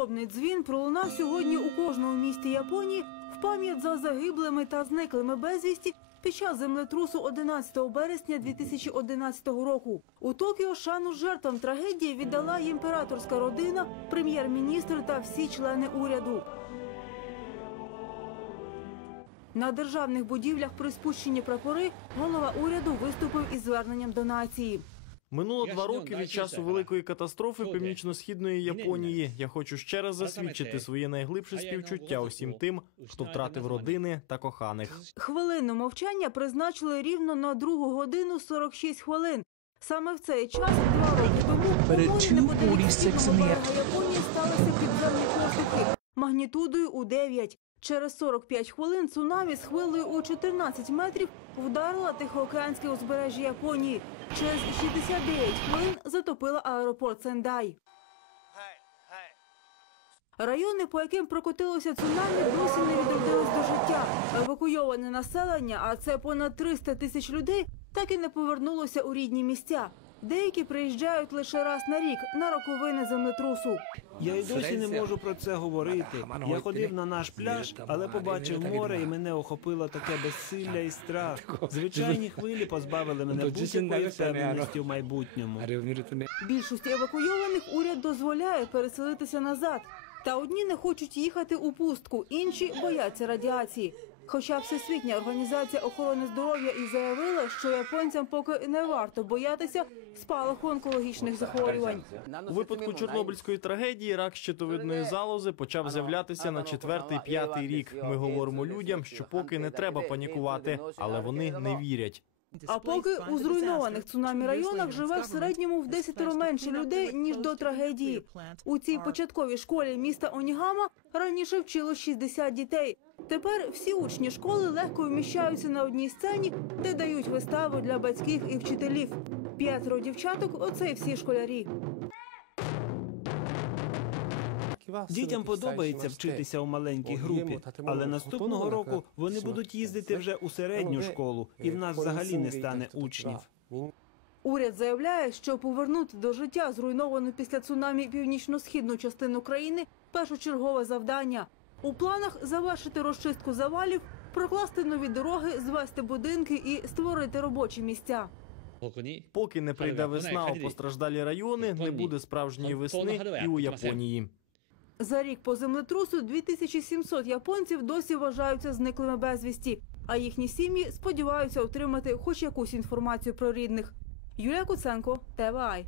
жалобний дзвін пролунав сьогодні у кожному місті Японії в пам'ять за загиблими та зниклими безвісті під час землетрусу 11 березня 2011 року. У Токіо шану жертвам трагедії віддала імператорська родина, прем'єр-міністр та всі члени уряду. На державних будівлях при спущенні прапори голова уряду виступив із зверненням до нації. Минуло Я два роки від часу великої катастрофи північно-східної Ні, ні, Японії. Я хочу ще раз засвідчити своє найглибше співчуття усім тим, хто втратив родини та коханих. Хвилину мовчання призначили рівно на другу годину 46 хвилин. Саме в цей час, два роки тому, у морі неподалік східного Японії магнітудою у 9. Через 45 хвилин цунамі з хвилею у 14 метрів вдарила Тихоокеанське узбережжя Японії. Через 69 хвилин затопила аеропорт Сендай. Райони, по яким прокотилося цунамі, досі не відродились до життя. Евакуйоване населення, а це понад 300 тисяч людей, так і не повернулося у рідні місця. Деякі приїжджають лише раз на рік на роковини землетрусу. Я й досі не можу про це говорити. Я ходив на наш пляж, але побачив море, і мене охопило таке безсилля і страх. Звичайні хвилі позбавили мене будь-якої впевненості в майбутньому. Більшості евакуйованих уряд дозволяє переселитися назад. Та одні не хочуть їхати у пустку, інші бояться радіації. Хоча Всесвітня організація охорони здоров'я і заявила, що японцям поки не варто боятися спалаху онкологічних захворювань. У випадку Чорнобильської трагедії рак щитовидної залози почав з'являтися на четвертий-п'ятий рік. Ми говоримо людям, що поки не треба панікувати, але вони не вірять. А поки у зруйнованих цунамі районах живе в середньому в десятеро менше людей ніж до трагедії. У цій початковій школі міста Онігама раніше вчило 60 дітей. Тепер всі учні школи легко вміщаються на одній сцені, де дають вистави для батьків і вчителів. П'ятеро дівчаток оце всі школярі. Дітям подобається вчитися у маленькій групі, але наступного року вони будуть їздити вже у середню школу, і в нас взагалі не стане учнів. Уряд заявляє, що повернути до життя зруйновану після цунамі північно-східну частину країни першочергове завдання. У планах завершити розчистку завалів, прокласти нові дороги, звести будинки і створити робочі місця. Поки не прийде весна у постраждалі райони, не буде справжньої весни і у Японії. За рік по землетрусу 2700 японців досі вважаються зниклими безвісті, а їхні сім'ї сподіваються отримати хоч якусь інформацію про рідних. Юлія Куценко, ТВАЙ.